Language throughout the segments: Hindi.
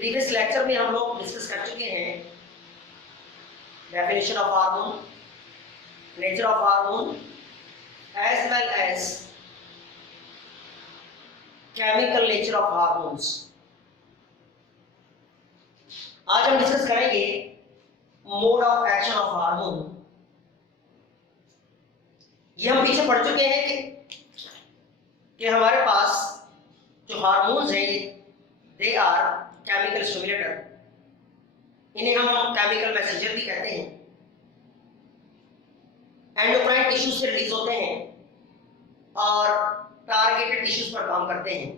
प्रीवियस लेक्चर में हम लोग डिस्कस कर चुके हैं definition of hormone, nature of hormone as well as chemical nature of hormones. आज हम डिस्कस करेंगे mode of action of hormone. ये हम पीछे पढ़ चुके हैं कि हमारे पास जो हार्मोन्स हैं दे आर केमिकल स्टिमुलेटर, इन्हें हम केमिकल मैसेंजर भी कहते हैं। एंडोक्राइन टिश्यू से रिलीज होते हैं और टारगेटेड टिश्यूज पर काम करते हैं।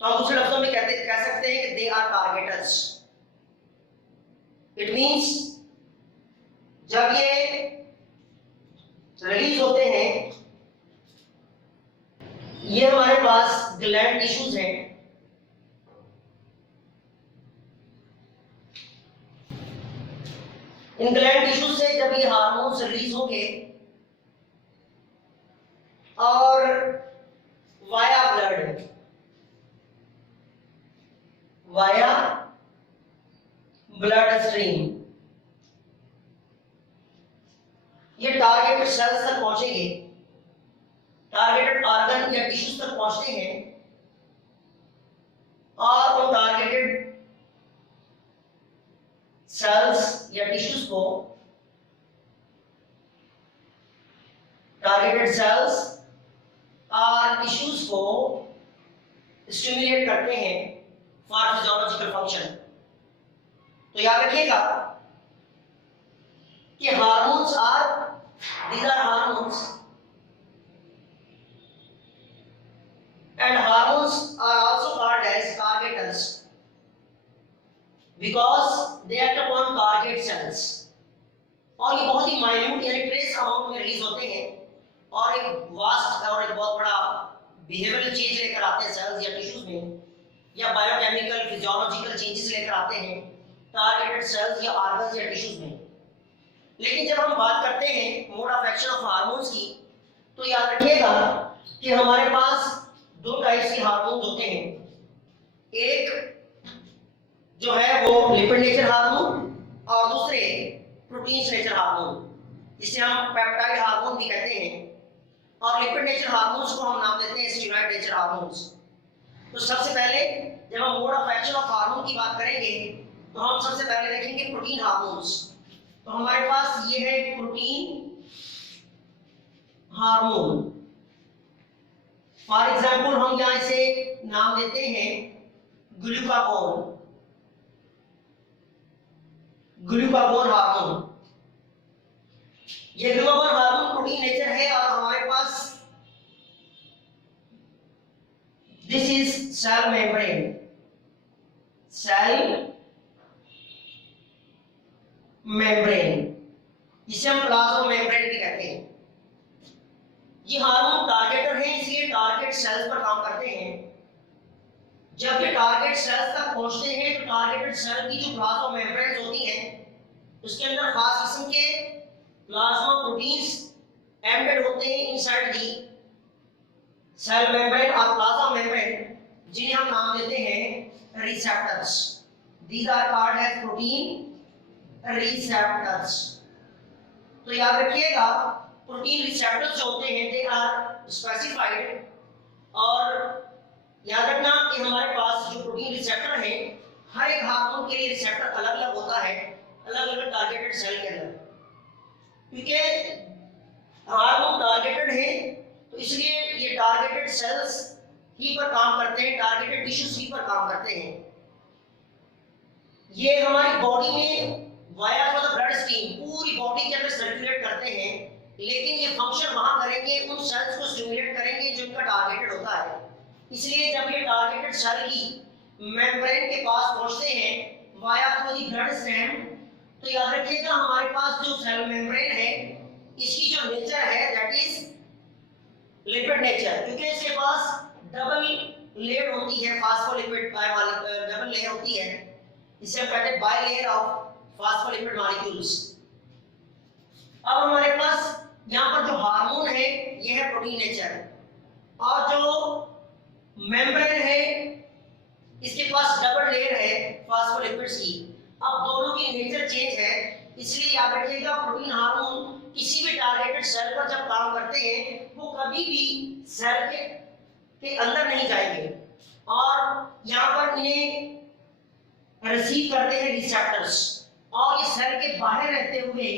तो हम दूसरे लफ्जों में कह सकते हैं कि दे आर टारगेटर्स। इट मींस जब ये रिलीज होते हैं, ये हमारे पास ग्लैंड टिश्यूज हैं, इन ग्लैंड टिश्यूज से जब ये हार्मोन्स रिलीज होंगे और वाया ब्लड स्ट्रीम ये टारगेटेड सेल्स तक पहुंचेंगे, टारगेटेड ऑर्गन या टिश्यूज तक पहुंचते हैं और उन टारगेटेड सेल्स या टिश्यूज को स्टिमुलेट करते हैं फॉर फिजियोलॉजिकल फंक्शन। तो याद रखिएगा कि hormones are hormones and hormones are also called as targeters because they act upon target cells। और ये बहुत ही माइन्यूट यानी ट्रेस अमाउंट में रिलीज होते हैं और एक वास्ट और एक बहुत बड़ा बिहेवियरल चेंज लेकर आते हैं सेल्स या टिश्यूज में, या बायोकेमिकल फिजियोलॉजिकल चेंजेस लेकर आते हैं टारगेटेड सेल्स या ऑर्गन्स या टिश्यूज में। लेकिन जब हम बात करते हैं mode of action of hormones की, तो याद रखिएगा कि हमारे पास दो टाइप्स के हार्मोन्स होते हैं। एक जो है वो लिपिड नेचर हार्मोन और दूसरे प्रोटीन नेचर हार्मोन, जिसे हम पेप्टाइड हार्मोन भी कहते हैं। और लिपिड नेचर हार्मोन्स को हम नाम देते हैं स्टेरॉइड नेचर हार्मोन्स। तो सबसे पहले जब हम mode of action of hormone की बात करेंगे तो हम सबसे पहले देखेंगे प्रोटीन हार्मोन्स। तो हमारे पास ये है प्रोटीन हार्मोन। फॉर एग्जांपल हम यहाँ इसे नाम देते हैं ग्लूकागोन हार्मोन। ये ग्लूकागोन हार्मोन प्रोटीन नेचर है और हमारे पास दिस इज सेल मेम्ब्रेन इसे हम प्लाज्मा मेम्ब्रेन भी कहते हैं। ये हार्मोन टारगेटर है, इसलिए टारगेट सेल्स पर काम करते हैं। जब ये टारगेट सेल्स तक पहुंचते हैं तो टारगेटेड सेल की जो प्लाज्मा मेम्ब्रेन्स होती हैं उसके अंदर खास किस्म के प्लाज्मा प्रोटीन्स एम्बेड होते हैं इनसाइड दी सेल मेम्ब्रेन और प्लाज्मा मेम्ब्रेन, जिन्हें हम नाम देते हैं receptors. These are called as protein receptors. तो याद रखिएगा प्रोटीन रिसेप्टर्स जो होते हैं दे आर स्पेसिफाइड, और याद रखना कि हमारे पास जो प्रोटीन रिसेप्टर है हर एक हार्मोन के लिए रिसेप्टर अलग अलग होता है, अलग अलग टारगेटेड सेल के अंदर। क्योंकि हार्मोन टारगेटेड है तो इसलिए ये टारगेटेड सेल्स ही पर काम करते हैं, टारगेटेड टिश्यूज ही पर काम करते हैं। ये हमारी बॉडी में वाया द ब्लड स्ट्रीम पूरी बॉडी के अंदर सर्कुलेट करते हैं, लेकिन ये फंक्शन वहां करेंगे, उन सेल्स को स्टिमुलेट करेंगे जो इनका टारगेटेड होता है। इसलिए जब ये टारगेटेड सेल की मेम्ब्रेन के पास पहुंचते हैं via through the blood stream, तो याद रखिएगा हमारे पास जो सेल मेम्ब्रेन है इसकी जो नेचर है दैट इज लिपिड नेचर, क्योंकि इसके पास डबल लेयर होती है फास्फोलिपिड डबल लेयर होती है, इसे हम कहते हैं by layer of phospholipid molecules. अब हमारे पास यहाँ पर जो हार्मोन है ये है प्रोटीन नेचर, और जो मेम्ब्रेन है इसके पास डबल लेयर है फॉस्फोलिपिड्स की। अब दोनों की नेचर चेंज है, इसलिए याद रखिएगा प्रोटीन हार्मोन किसी भी टारगेटेड सेल पर जब काम करते हैं वो कभी भी सेल के अंदर नहीं जाएंगे और यहाँ पर इन्हें रिसीव करते हैं रिसेप्टर्स, और ये सेल के बाहर रहते हुए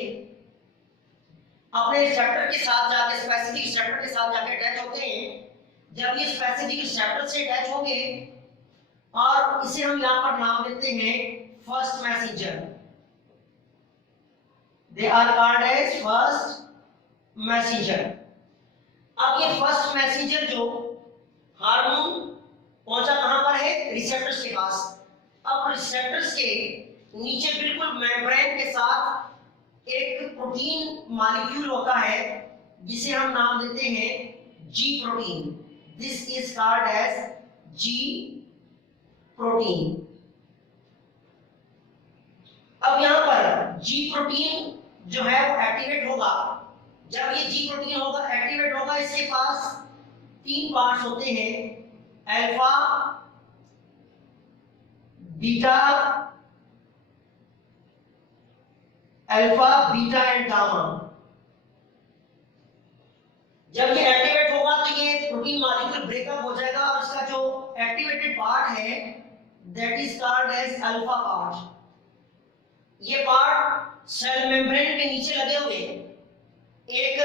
अपने रिसेप्टर के साथ जाके स्पेसिफिक रिसेप्टर के साथ जाके अटैच होते हैं। जब ये स्पेसिफिक रिसेप्टर से अटैच होंगे और इसे हम यहाँ पर नाम देते हैं first messenger, they are called as first messenger. अब ये फर्स्ट मैसेंजर जो हार्मोन पहुंचा कहां पर है, रिसेप्टर्स के पास। अब रिसेप्टर्स के नीचे बिल्कुल मेम्ब्रेन के साथ एक प्रोटीन मॉलिक्यूल होता है जिसे हम नाम देते हैं G protein. This is called as G protein. अब यहां पर जी प्रोटीन जो है वो एक्टिवेट होगा। जब ये जी प्रोटीन होगा एक्टिवेट होगा, इसके पास 3 पार्ट्स होते हैं, अल्फा, बीटा, एंड गामा। जब ये एक्टिवेट होगा तो ये प्रोटीन मॉलिक्यूल ब्रेकअप हो जाएगा और इसका जो एक्टिवेटेड पार्ट है that is called as alpha part. ये पार्ट सेल मेम्ब्रेन के नीचे लगे हुए एक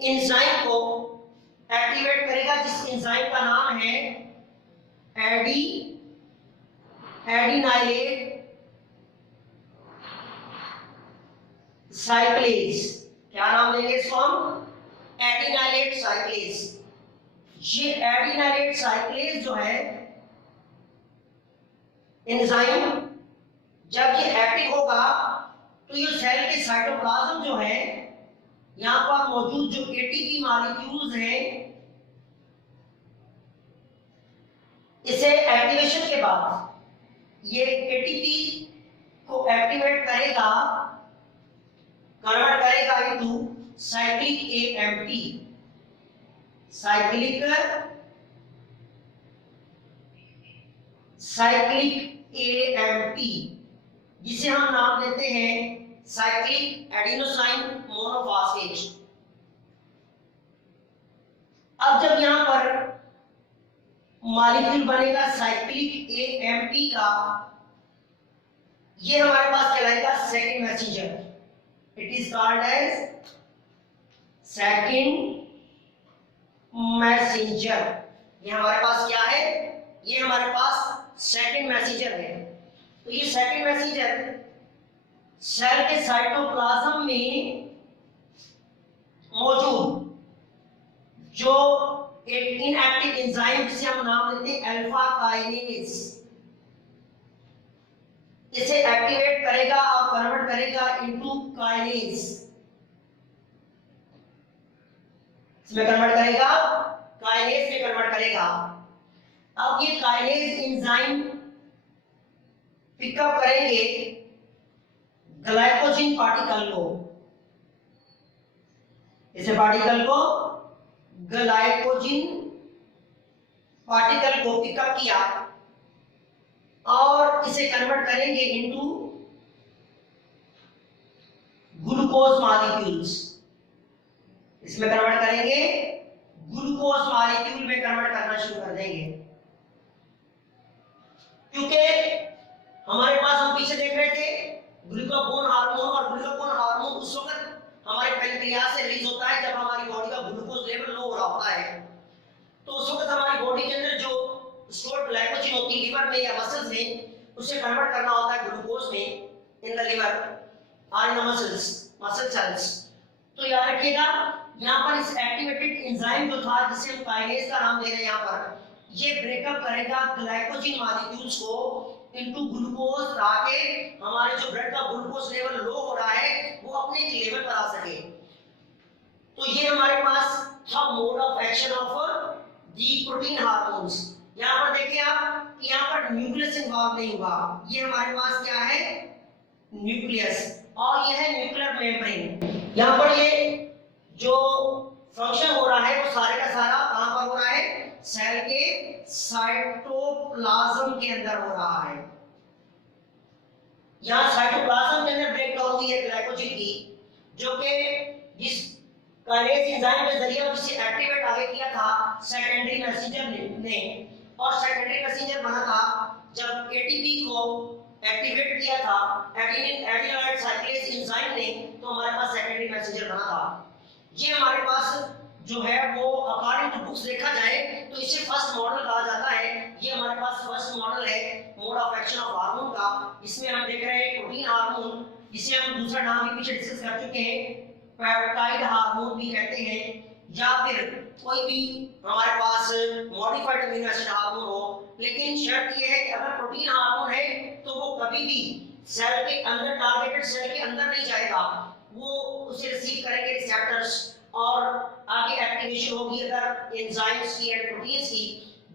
एंजाइम को एक्टिवेट करेगा, जिस एंजाइम का नाम है एडिनाइलेट साइक्लेज। क्या नाम देंगे इसको हम, एडिनाइलेट साइक्लेज। ये एडिनाइलेट साइक्लेज जो है एंजाइम जब ये एक्टिव होगा तो ये सेल के साइटोप्लाज्म जो है यहाँ पर मौजूद जो एटीपी मॉलिक्यूल्स हैं, इसे एक्टिवेशन के बाद ये एटीपी को एक्टिवेट करेगा, कन्वर्ट करेगा into cyclic AMP, cyclic AMP, जिसे हम नाम देते हैं साइक्लिक एडिनोसाइन मोनोफॉस्फेट। अब जब यहां पर मॉलिक्यूल बनेगा साइक्लिक एएमपी का, ये हमारे पास कहलाएगा second messenger. It is called as second messenger. ये हमारे पास क्या है, ये हमारे पास सेकंड मैसेंजर है। तो ये सेकंड मैसेंजर सेल के साइटोप्लाज्म में मौजूद जो एक इनएक्टिव एंजाइम जिसे हम नाम देते हैं अल्फा काइनेज, इसे एक्टिवेट करेगा और कन्वर्ट करेगा इनटू काइनेज। इसमें कन्वर्ट करेगा, काइनेज में कन्वर्ट करेगा। अब ये काइनेज एंजाइम पिकअप करेंगे ग्लाइकोजन पार्टिकल को, इसे पार्टिकल को ग्लाइकोजन पार्टिकल को पिकअप किया और इसे कन्वर्ट करेंगे इनटू ग्लूकोज मॉलिक्यूल्स। इसमें कन्वर्ट करेंगे, ग्लूकोज मॉलिक्यूल में कन्वर्ट करना शुरू कर देंगे। क्योंकि हमारे पास हम पीछे देख रहे थे ग्लूकागोन हार्मोन, और ग्लूकागोन हार्मोन उस वक्त हमारे पैंक्रियास से रिलीज होता है जब हमारी बॉडी का ग्लूकोज लेवल लो हो रहा होता है। तो उस वक्त हमारी बॉडी के अंदर जो स्टोर्ड ग्लाइकोजन होती है लीवर में या मसल्स में, उसे कन्वर्ट करना होता है ग्लूकोज में इन द लिवर और इन द मसल सेल्स। तो याद रखिएगा यहाँ पर इस एक्टिवेटेड एंजाइम जो था जिसे हम काइनेज का नाम दे रहे हैं यहाँ पर, ये ब्रेकअप करेगा ग्लाइकोजन मॉलिक्यूल्स को इनटू ग्लूकोज, ताकि हमारे जो ब्लड का ग्लूकोज लेवल लो हो रहा है वो अपने लेवल पर आ सके। तो ये हमारे पास था mode of action of the protein hormones. यहाँ पर देखिए आप कि यहाँ पर न्यूक्लियस इन्वॉल्व नहीं हुआ, ये हमारे पास क्या है, न्यूक्लियस, और यह है न्यूक्लियर मेम्ब्रेन। यहाँ पर ये जो फंक्शन हो रहा है वो सारे का सारा कहाँ पर हो रहा है, सेल के साइटोप्लाज्म के अंदर हो रहा है। यहाँ साइटोप्लाज्म के अंदर ब्रेकडाउन हुई है ग्लाइकोजेन की, जो कि जिस काइनेज एंजाइम के जरिए जिसे एक्टिवेट आगे किया था सेकेंडरी मैसेंजर ने, और सेकेंडरी मैसेंजर बना था जब एटीपी को एक्टिवेट किया था एडिनोलाइट साइक्लेज एंजाइम ने, तो हमारे पास सेकेंडरी मैसेंजर बना था। ये हमारे पास जो है वो अकॉर्डिंग टू बुक्स देखा जाए तो इसे फर्स्ट मॉडल कहा जाता है। ये हमारे पास फर्स्ट मॉडल है mode of action of hormone का। इसमें हम देख रहे हैं प्रोटीन हार्मोन, जिसे हम दूसरा नाम भी पीछे डिस्कस कर चुके हैं, पेप्टाइड हार्मोन भी कहते हैं, या फिर कोई भी हमारे पास मॉडिफाइड अमीनो एसिड हार्मोन हो। लेकिन शर्त यह है कि अगर प्रोटीन हार्मोन है तो वो कभी भी सेल के अंदर, टारगेटेड सेल के अंदर नहीं जाएगा, वो उसे रिसीव करेंगे रिसेप्टर्स और आगे एक्टिवेशन होगी अगर एंजाइम्स की एंड प्रोटीन्स की।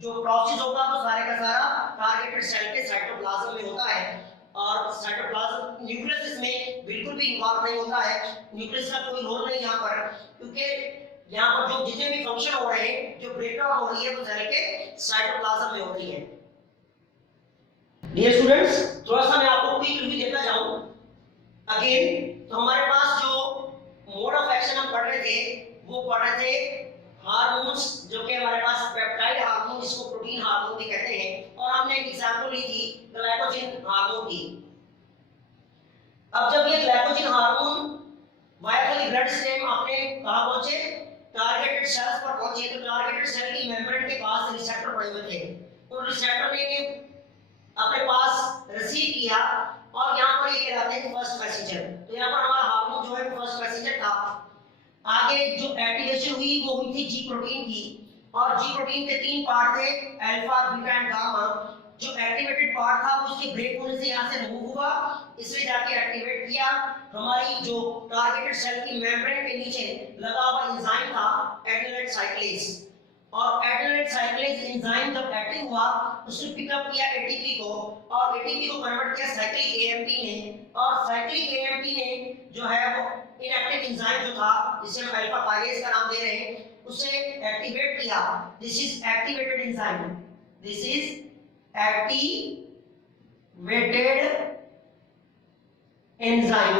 जो प्रोसेस होगा वो सारे का सारा टारगेटेड सेल के साइटोप्लाज्म में होता है, और साइटोप्लाज्म न्यूक्लियस इसमें बिल्कुल भी इन्वॉल्व नहीं होता है। न्यूक्लियस का कोई रोल नहीं यहाँ पर, क्योंकि यहाँ पर जो जितने भी फंक्शन हो रहे हैं, जो ब्रेकडाउन हो रही है वो सेल के साइटोप्लाज्म में हो रही है। डियर स्टूडेंट्स, थोड़ा सा मैं आपको क्विक रिव्यू देता जाऊं अगेन। तो हमारे पास जो मोड ऑफ एक्शन हम पढ़ रहे थे वो पढ़ रहे थे हार्मोन्स, जो कि हमारे पास पेप्टाइड हार्मोन, जिसको प्रोटीन हार्मोन भी कहते हैं, और हमने एक एग्जांपल ली थी ग्लाइकोजेन हार्मोन की। अब जब ये glycogen hormone via through blood stream अपने कहां पहुंचे, टारगेटेड सेल्स पर पहुंचे, तो टारगेटेड सेल की मेम्ब्रेन के पास रिसेप्टर पड़े हुए थे। तो रिसेप्टर ने अपने पास रिसीव किया, और यहाँ पर ये कहलाते हैं फर्स्ट मैसेंजर। तो यहाँ पर हमारा हार्मोन जो है फर्स्ट मैसेंजर था। आगे जो एक्टिवेशन हुई वो हुई थी जी प्रोटीन की, और जी प्रोटीन के तीन पार्ट थे, अल्फा, बीटा एंड गामा। जो एक्टिवेटेड पार्ट था वो उसके ब्रेक होने से यहाँ से रिमूव हुआ, इसलिए जाके एक्टिवेट किया हमारी जो टारगेटेड सेल की मेम्ब्रेन के नीचे लगा हुआ एंजाइम था एडिनोलाइट साइक्लेज। और एडिनोलाइट साइक्लेज एंजाइम जब एक्टिव हुआ उसने पिकअप किया एटीपी को, और एटीपी को कन्वर्ट किया साइक्लिक एएमपी ने, और साइक्लिक एएमपी ने जो है वो इनएक्टिव एंजाइम जो था, जिसे हम अल्फा काइनेज का नाम दे रहे हैं, उसे एक्टिवेट किया। This is activated enzyme, this is activated enzyme.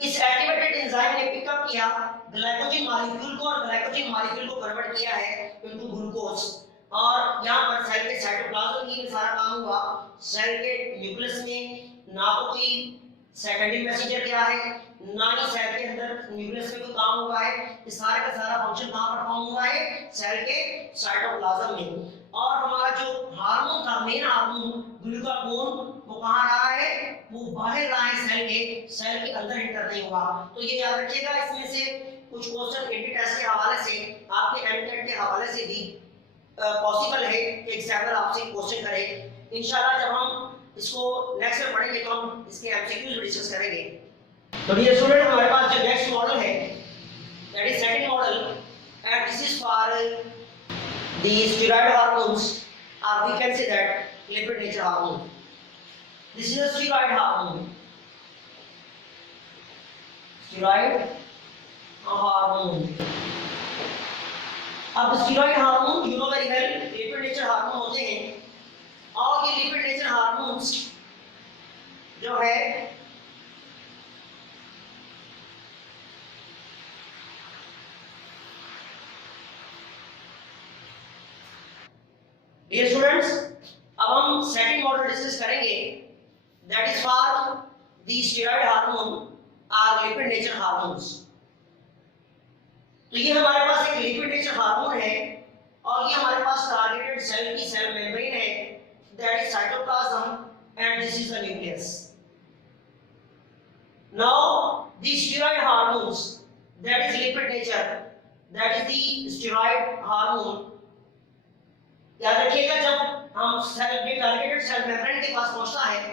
इस एक्टिवेटेड एंजाइम ने पिकअप किया ग्लाइकोजेन मॉलिक्यूल को, और ग्लाइकोजेन मॉलिक्यूल को कन्वर्ट किया है इनटू ग्लूकोज। और यहाँ पर सेल के साइटोप्लाज्म में सारा काम हुआ। सेल के न्यूक्लियस में ना तो कोई सेकेंडरी मैसेंजर क्या है, ना ही सेल के अंदर न्यूक्लियस में कोई काम हुआ है। इस सारे का सारा फंक्शन कहाँ परफॉर्म हुआ है, सेल के साइटोप्लाज्म में। और हमारा जो हार्मोन था, मेन हार्मोन ग्लूकागोन, वो कहाँ रहा है, वो बाहर रहा है सेल के अंदर एंटर नहीं हुआ। तो ये याद रखिएगा, इसमें से कुछ क्वेश्चन एंटी टेस्ट के हवाले से, आपके एमटेट के हवाले से भी पॉसिबल है कि एग्जामिनर आपसे क्वेश्चन करे। इंशाल्लाह जब हम इसको नेक्स्ट में पढ़ेंगे तो हम इसके एमसीक्यूज भी डिस्कस करेंगे। तो डियर स्टूडेंट, हमारे पास जो नेक्स्ट मॉडल है that is second model, and this is for the steroid hormones, or we can say that lipid nature hormone. This is a steroid hormone. Steroid hormone. अब steroid hormone you know very well lipid nature hormone होते हैं, और ये lipid nature hormones जो है डियर स्टूडेंट्स, अब हम सेकंड मॉडल डिस्कस करेंगे that is for the steroid hormone और लिपिड नेचर हार्मोन्स। तो ये हमारे पास एक लिपिड नेचर हार्मोन है, और ये हमारे पास टारगेटेड सेल की सेल मेम्ब्रेन है that is cytoplasm, and this is the nucleus. Now the steroid hormones that is lipid nature, that is the steroid hormone. याद रखिएगा, जब हम सेल के टारगेटेड सेल मेम्ब्रेन के पास पहुंचता है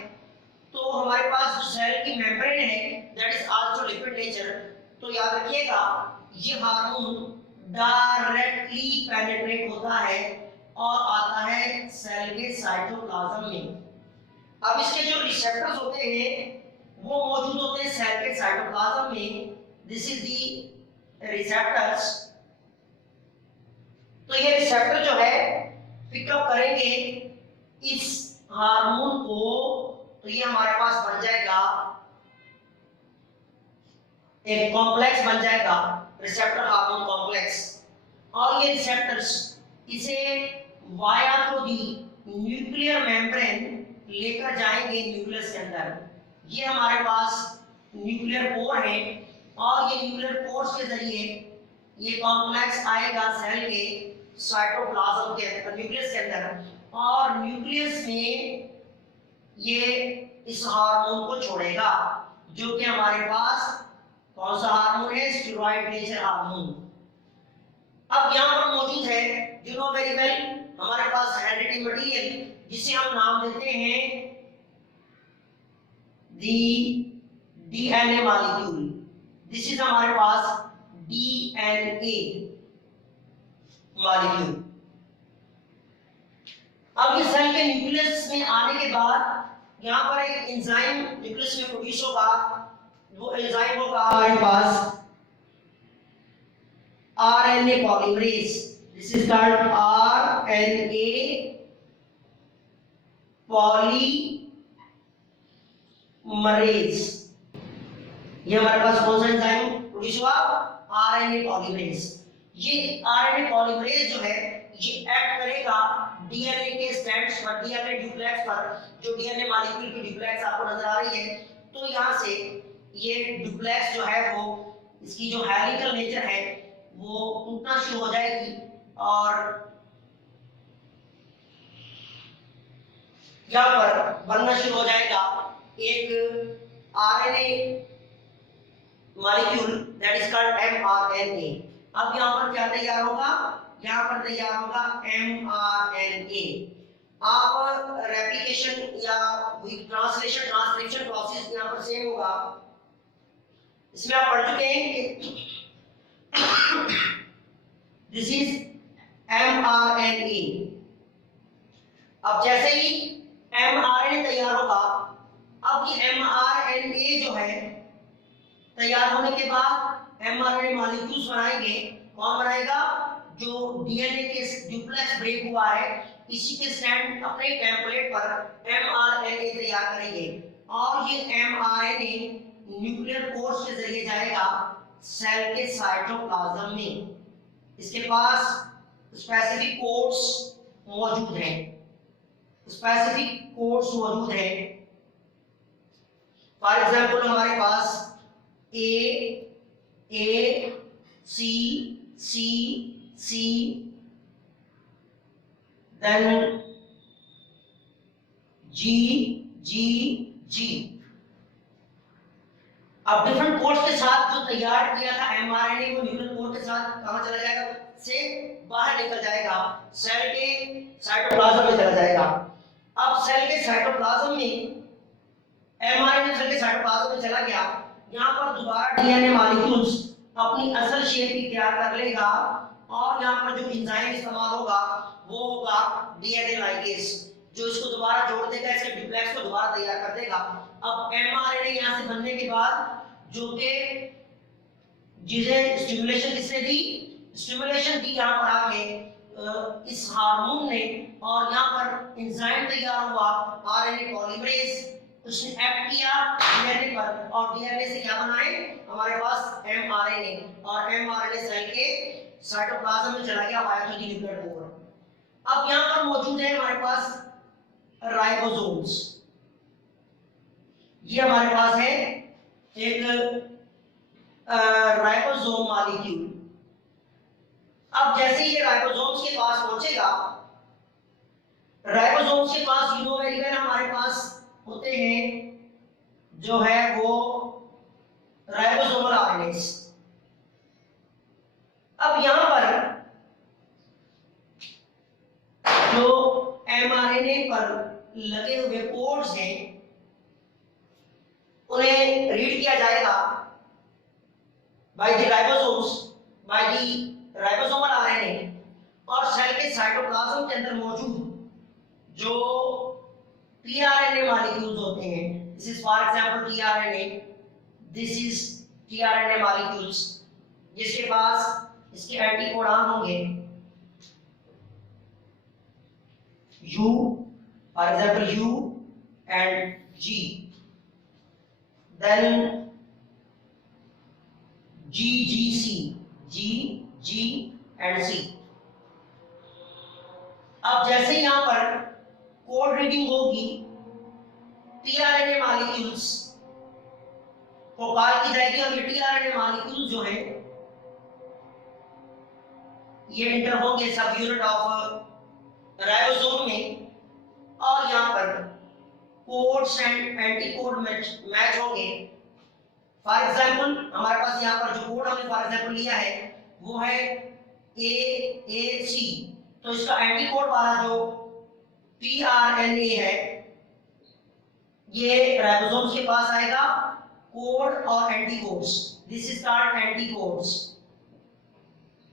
तो हमारे पास जो सेल की मेम्ब्रेन है that is also lipid nature. तो याद रखिएगा, ये हार्मोन डायरेक्टली पेनिट्रेट होता है और आता है सेल के साइटोप्लाज्म में। अब इसके जो रिसेप्टर्स होते हैं वो मौजूद होते हैं सेल के साइटोप्लाज्म में। This is the receptors. तो ये रिसेप्टर जो है पिकअप करेंगे इस हार्मोन को, तो ये हमारे पास बन जाएगा एक कॉम्प्लेक्स बन जाएगा, रिसेप्टर हार्मोन कॉम्प्लेक्स। और ये रिसेप्टर्स इसे via through the nuclear membrane लेकर जाएंगे न्यूक्लियस के अंदर। ये हमारे पास न्यूक्लियर पोर है और ये न्यूक्लियर पोर्स के जरिए ये कॉम्प्लेक्स आएगा सेल के साइटोप्लाज्म के अंदर, न्यूक्लियस के अंदर, और न्यूक्लियस में ये इस हार्मोन को छोड़ेगा जो कि हमारे पास कौन सा हार्मोन है, स्टेरॉइड नेचर हार्मोन। अब यहाँ पर मौजूद है, यू नो वेरी वेल, हमारे पास हेरिडिटी मटेरियल जिसे हम नाम देते हैं दी डीएनए मॉलिक्यूल। दिस इज हमारे पास डीएनए मॉलिक्यूल। अब ये सेल के न्यूक्लियस में आने के बाद यहाँ पर एक एंजाइम न्यूक्लियस में प्रोड्यूस होगा, वो एंजाइम होगा हमारे पास RNA polymerase. This is called RNA polymerase. ये हमारे पास कौन सा एंजाइम प्रोड्यूस हुआ, आरएनए पॉलीमरेज। ये आरएनए पॉलीमरेज जो है ये एक्ट करेगा डीएनए के स्ट्रैंड्स पर, डीएनए ड्यूप्लेक्स पर, जो डीएनए मॉलिक्यूल की ड्यूप्लेक्स आपको नजर आ रही है। तो यहाँ से ये ड्यूप्लेक्स जो है वो इसकी जो हेलिकल नेचर है वो टूटना शुरू हो जाएगी और यहाँ पर बनना शुरू हो जाएगा एक RNA molecule that is called mRNA. अब यहाँ पर क्या तैयार होगा, यहाँ पर तैयार होगा एमआरएनए। आप रेप्लिकेशन या ट्रांसलेशन ट्रांसक्रिप्शन प्रोसेस यहाँ पर सेम होगा, इसमें आप पढ़ चुके हैं कि दिस इज एमआरएनए। अब जैसे ही एमआरएनए तैयार होगा, अब ये एमआरएनए जो है तैयार होने के बाद एमआरएनए मॉलिक्यूल्स बनाएंगे। कौन बनाएगा, जो डीएनए के ड्यूप्लेक्स ब्रेक हुआ है इसी के स्टैंड अपने टेम्पलेट पर एमआरएनए तैयार करेंगे और ये एमआरएनए न्यूक्लियर पोर्स के जरिए जाएगा सेल के साइटोप्लाज्म में। इसके पास स्पेसिफिक कोड्स मौजूद हैं, स्पेसिफिक कोड्स मौजूद हैं। फॉर एग्जांपल हमारे पास ए सी सी सी देन जी जी जी। अब डिफरेंट कोड्स के साथ जो तैयार किया था एमआरएनए को न्यूक्लियर कोड के साथ कहां चला जाएगा, से बाहर निकल जाएगा, सेल के साइटोप्लाज्म में चला जाएगा। अब सेल के साइटोप्लाज्म में एमआरएनए सेल के साइटोप्लाज्म में चला गया, यहाँ पर दोबारा डीएनए मॉलिक्यूल्स अपनी असल शेप इख्तियार कर लेगा और यहाँ पर जो एंजाइम इस्तेमाल होगा वो होगा डीएनए लाइगेज, जो इसको दोबारा जोड़ देगा, इसके ड्यूप्लेक्स को दोबारा तैयार कर देगा। अब एमआरएनए यहाँ से बनने के बाद जो कि जिसे स्टिमुलेशन किसने दी, स्टिमुलेशन दी यहाँ पर आके इस हार्मोन ने, और यहाँ पर एंजाइम तैयार हुआ आरएनए पॉलीमरेज, उसने एक्ट किया डीएनए पर और डीएनए से क्या बनाए हमारे पास एमआरएनए, और एमआरएनए सेल के साइटोप्लाज्म में चला गया via through the nuclear pore. अब यहाँ पर मौजूद है हमारे पास राइबोसोम्स। ये हमारे पास है एक राइबोसोम मॉलिक्यूल। अब जैसे ये राइबोसोम्स के पास पहुंचेगा, राइबोसोम्स के पास यू नो वेरी वेल हमारे पास होते हैं जो है वो राइबोसोमल आरएनएस। अब यहां पर जो एमआरएनए पर लगे हुए कोड्स हैं उन्हें रीड किया जाएगा by the ribosomes, by the ribosomal RNA, और सेल के साइटोप्लाज्म के अंदर मौजूद जो टीआरएनए मॉलिक्यूल्स होते हैं, this is for example tRNA, this is tRNA molecules, जिसके पास इसके एंटीकोडॉन होंगे। U, for example U and G, then G, G, C, G, G and C. अब जैसे यहाँ पर कोड रीडिंग होगी, टीआरएनए मॉलिक्यूल्स को कॉल की जाएगी और ये टीआरएनए मॉलिक्यूल जो है ये एंटर होंगे सब यूनिट ऑफ राइबोसोम में, और यहाँ पर कोड्स एंड एंटीकोड मैच होंगे। फॉर एग्जांपल हमारे पास यहाँ पर जो कोड हमने फॉर एग्जांपल लिया है वो है AAC, तो इसका एंटीकोड वाला जो tRNA है ये राइबोसोम्स के पास आएगा, कोड और एंटीकोड्स, दिस इज कॉल्ड एंटीकोड्स।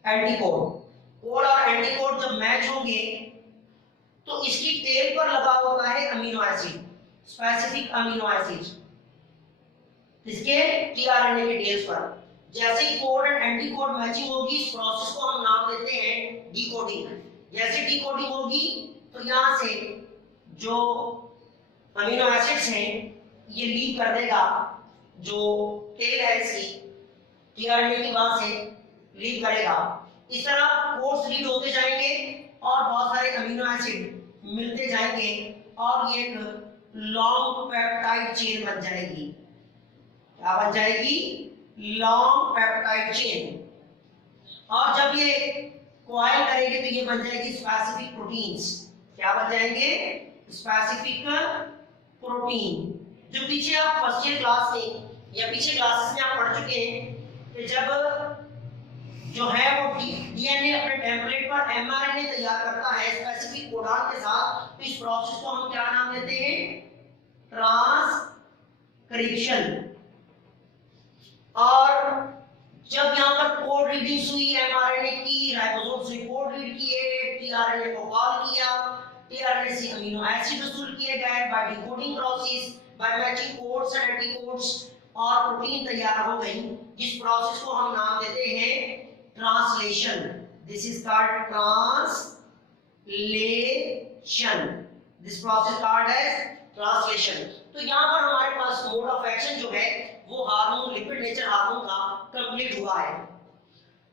एंटीकोड, कोड और एंटीकोड जब मैच होंगे तो इसकी टेल पर लगा होता है amino acid, specific amino acid, इसके टीआरएनए के टेल्स पर। जैसे ही कोड एंड एंटीकोड मैचिंग होगी इस प्रोसेस को हम नाम देते हैं डिकोडिंग। जैसे डिकोडिंग होगी तो यहाँ से जो अमीनो एसिड्स हैं ये लीव कर देगा, जो टेल है इसकी टीआरएनए की वहां से लीव करेगा। इस तरह कोड्स लीड होते जाएंगे और बहुत सारे अमीनो एसिड मिलते जाएंगे और ये एक लॉन्ग पेप्टाइड चेन बन जाएगी। क्या बन जाएगी? Long peptide chain. और जब ये कॉइल करेंगे तो ये बन जाएगी स्पेसिफिक प्रोटीन्स। क्या बन जाएंगे? Specific protein. जो पीछे आप फर्स्ट ईयर क्लास में या पीछे क्लासेस में आप पढ़ चुके हैं कि जब जो है वो डीएनए अपने टेम्पलेट पर एमआरएनए तैयार करता है स्पेसिफिक कोडॉन के साथ, तो इस प्रोसेस को हम क्या नाम देते हैं? ट्रांसक्रिप्शन। और जब यहाँ पर कोड रीडिंग हुई एमआरएनए की, राइबोसोम से कोड रीड किए, टीआरएनए को कॉल किया, टीआरएनए से अमीनो एसिड वसूल किए गए by decoding process, by matching codes and anticodes, और प्रोटीन तैयार हो गई, जिस प्रोसेस को हम नाम देते हैं translation. This is called translation. This process called as translation. तो यहाँ पर हमारे पास मोड ऑफ एक्शन जो है वो हार्मोन, लिपिड नेचर हार्मोन का कंप्लीट हुआ है।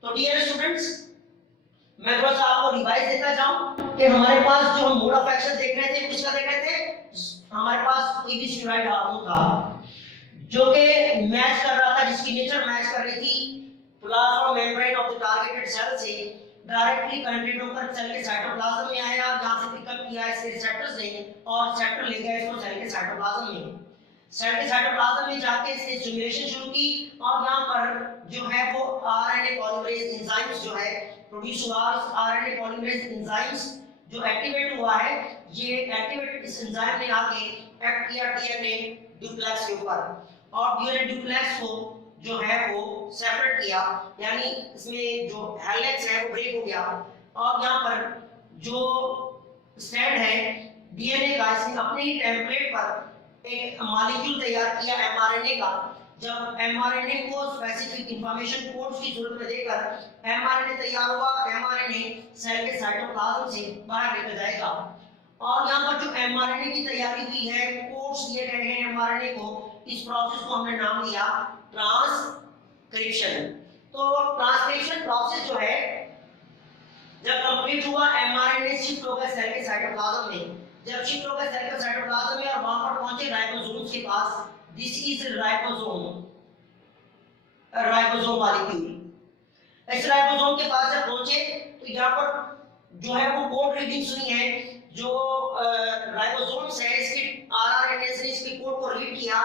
तो डियर स्टूडेंट्स, मैं थोड़ा सा आपको रिवाइज देता जाऊं कि हमारे पास जो हम मोड ऑफ एक्शन देख रहे थे किसका देख रहे थे? हमारे पास एबीसीडीआई हार्मोन था जो कि मैच कर रहा था, जिसकी नेचर मैच कर रही थी plasma membrane of the targeted cell से डायरेक्टली पेनिट्रेट होकर सेल के साइटोप्लाज्म में आया, जहां से पिकअप किया इसके रिसेप्टर्स ने और रिसेप्टर ले गए इसको सेल के साइटोप्लाज्म में। सेल के साइटोप्लाज्म में जाके इसने स्टिमुलेशन शुरू की और यहाँ पर जो है वो आरएनए पॉलीमरेज एंजाइम्स जो है प्रोड्यूस हुआ। आरएनए पॉलीमरेज एंजाइम्स जो एक्टिवेट हुआ है, ये एक्टिवेटेड इस एंजाइम ने आके एक्ट किया डीएनए डुप्लेक्स के ऊपर और डीएनए डुप्लेक्स को जो है वो सेपरेट किया, यानी इसमें जो हेलिक्स है वो ब्रेक हो गया और यहाँ पर जो स्ट्रैंड है डीएनए का, इसने अपने ही टेम्पलेट पर एक मॉलिक्यूल तैयार किया एमआरएनए का। जब एमआरएनए को स्पेसिफिक इंफॉर्मेशन कोड्स की जरूरत में देकर एमआरएनए तैयार हुआ, एमआरएनए सेल के साइटोप्लाज्म से बाहर निकल जाएगा और यहाँ पर जो एमआरएनए की तैयारी हुई है, कोड्स दिए गए हैं एमआरएनए को, इस प्रोसेस को हमने नाम दिया ट्रांसक्रिप्शन। तो ट्रांसक्रिप्शन प्रोसेस जो है जब कंप्लीट हुआ, एमआरएनए शिफ्ट हो गया सेल के साइटोप्लाज्म में। जब शिफ्ट हो गया सेल के साइटोप्लाज्म में और वहां पर पहुंचे राइबोसोम्स के पास, this is ribosome, ribosome molecule. इस राइबोसोम के पास जब पहुंचे तो यहाँ पर जो है वो कोड रीडिंग्स हुई हैं, जो राइबोसोम्स है इसके आरआरएनए से इसके कोड को रीड किया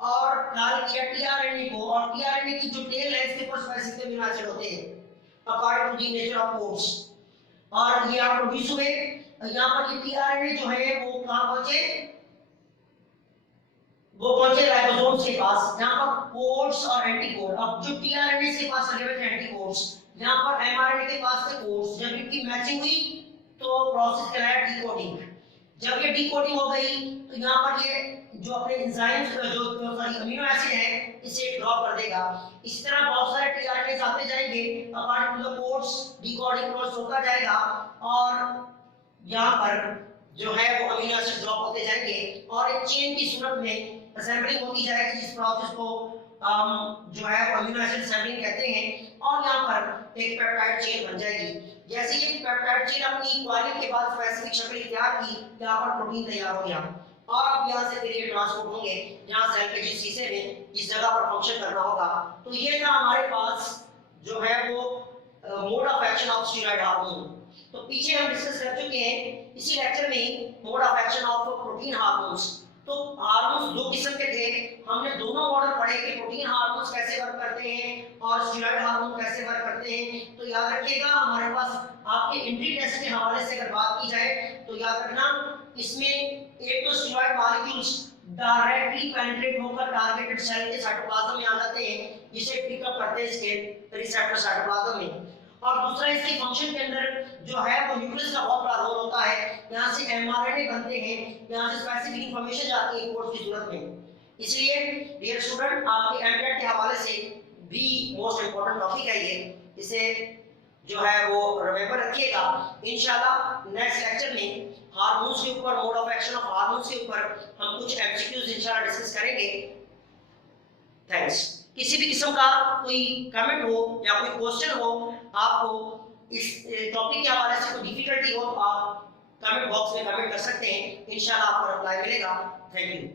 और कॉल किया टीआरएनए को, और टीआरएनए की जो टेल है इसके ऊपर स्पेसिफिक अमीनो एसिड होते हैं according to the nature of codes, और ये आप प्रोड्यूस हुए। यहाँ पर ये टीआरएनए जो है वो कहाँ पहुंचे? वो पहुंचे राइबोसोम्स के पास, जहाँ पर कोड्स और एंटीकोड। अब जो टीआरएनए के पास लगे हुए थे एंटीकोड्स, यहाँ पर एमआरएनए के पास थे कोड्स। जब इनकी मैचिंग हुई तो प्रोसेस कहलाया डिकोडिंग। जब ये डिकोडिंग हो गई तो यहाँ पर ये जो अपने एंजाइम्स जो अमीनो एसिड है इसे ड्रॉप कर देगा। इस तरह बहुत सारे टीआरएनए आते जाएंगे, according to the codes decoding process होता जाएगा और यहाँ पर जो है वो अमीनो एसिड ड्रॉप होते जाएंगे और एक चेन की सूरत में असेंबलिंग होती जाएगी, जिस प्रोसेस को जो है वो अमीनो एसिड असेंबलिंग कहते हैं। और यहाँ पर एक पेप्टाइड चेन बन जाएगी। जैसे ये पेप्टाइड चेन अपनी इक्वालिटी के बाद स्पेसिफिक शक्ल इख्तियार की, यहाँ पर प्रोटीन तैयार हो गया और अब यहाँ से फिर ये ट्रांसपोर्ट होंगे जहाँ सेल के जिस हिस्से में जिस जगह पर फंक्शन करना होगा। तो ये था हमारे पास जो है वो mode of action of steroid hormone. तो पीछे हम डिस्कस कर चुके हैं इसी लेक्चर में ही mode of action of protein hormones. तो हार्मोन्स दो किस्म के थे, हमने दोनों मॉडल पढ़े कि प्रोटीन हार्मोन्स कैसे वर्क करते हैं और स्टेरॉइड हार्मोन कैसे वर्क करते हैं। तो याद रखिएगा, हमारे पास आपके एंट्री टेस्ट के हवाले से अगर बात की जाए तो याद रखना इसमें एक तो स्टेरॉइड मॉलिक्यूल्स डायरेक्टली पेनिट्रेट होकर टारगेटेड सेल के साइटोप्लाज्म में आ जाते हैं, जिसे पिकअप करते हैं इसके रिसेप्टर साइटोप्लाज्म में। और दूसरा इसके फंक्शन के अंदर जो है वो न्यूक्लियस का बहुत बड़ा रोल होता है, यहाँ से एमआरएनए बनते हैं, यहाँ से स्पेसिफिक इंफॉर्मेशन जाती है कोड्स की सूरत में। इसलिए डियर स्टूडेंट, आपके एमटेट के हवाले से भी मोस्ट इंपोर्टेंट टॉपिक है ये, इसे जो है वो रिमेंबर रखिएगा। इंशाल्लाह नेक्स्ट लेक्चर में हार्मोन्स के ऊपर, mode of action of hormones के ऊपर हम कुछ एमसीक्यूज इंशाल्लाह डिस्कस करेंगे। थैंक्स। किसी भी किस्म का कोई कमेंट हो या कोई क्वेश्चन हो, आपको इस टॉपिक के हवाले से कोई डिफिकल्टी हो तो आप कमेंट बॉक्स में कमेंट कर सकते हैं, इंशाल्लाह आपको रिप्लाई मिलेगा। Thank you.